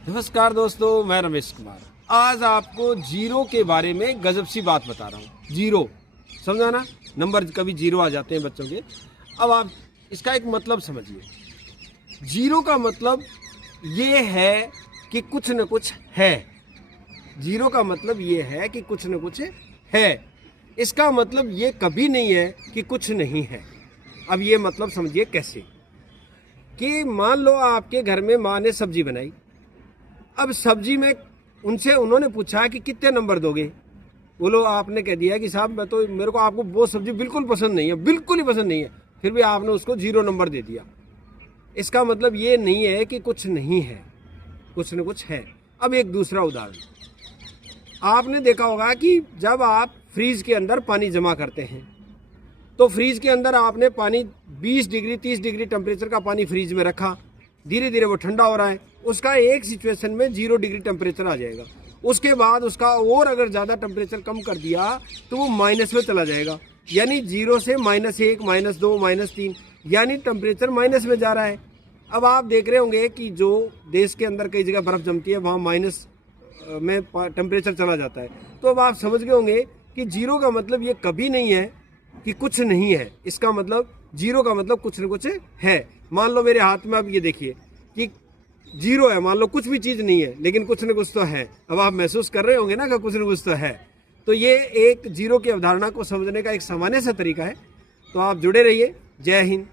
नमस्कार दोस्तों, मैं रमेश कुमार। आज आपको जीरो के बारे में गजब सी बात बता रहा हूँ। जीरो समझा ना, नंबर कभी जीरो आ जाते हैं बच्चों के। अब आप इसका एक मतलब समझिए। जीरो का मतलब ये है कि कुछ न कुछ है। जीरो का मतलब ये है कि कुछ न कुछ है। इसका मतलब ये कभी नहीं है कि कुछ नहीं है। अब ये मतलब समझिए कैसे, कि मान लो आपके घर में माँ ने सब्जी बनाई। अब सब्जी में उन्होंने पूछा कि कितने नंबर दोगे। बोलो, आपने कह दिया कि साहब मेरे को आपको वो सब्जी बिल्कुल पसंद नहीं है, बिल्कुल ही पसंद नहीं है। फिर भी आपने उसको 0 नंबर दे दिया। इसका मतलब ये नहीं है कि कुछ नहीं है, कुछ न कुछ है। अब एक दूसरा उदाहरण, आपने देखा होगा कि जब आप फ्रीज के अंदर पानी जमा करते हैं तो फ्रीज के अंदर आपने पानी 20 डिग्री 30 डिग्री टेम्परेचर का पानी फ्रीज में रखा। धीरे धीरे वो ठंडा हो रहा है। उसका एक सिचुएशन में 0 डिग्री टेम्परेचर आ जाएगा। उसके बाद उसका और अगर ज़्यादा टेम्परेचर कम कर दिया तो वो माइनस में चला जाएगा। यानी 0 से -1 -2 -3, यानी टेम्परेचर माइनस में जा रहा है। अब आप देख रहे होंगे कि जो देश के अंदर कई जगह बर्फ़ जमती है वहाँ माइनस में टेम्परेचर चला जाता है। तो अब आप समझ गए होंगे कि जीरो का मतलब ये कभी नहीं है कि कुछ नहीं है। इसका मतलब जीरो का मतलब कुछ न कुछ है। मान लो मेरे हाथ में अब ये देखिए कि जीरो है, मान लो कुछ भी चीज़ नहीं है, लेकिन कुछ न कुछ तो है। अब आप महसूस कर रहे होंगे ना कि कुछ न कुछ तो है। तो ये एक जीरो की अवधारणा को समझने का एक सामान्य सा तरीका है। तो आप जुड़े रहिए। जय हिंद।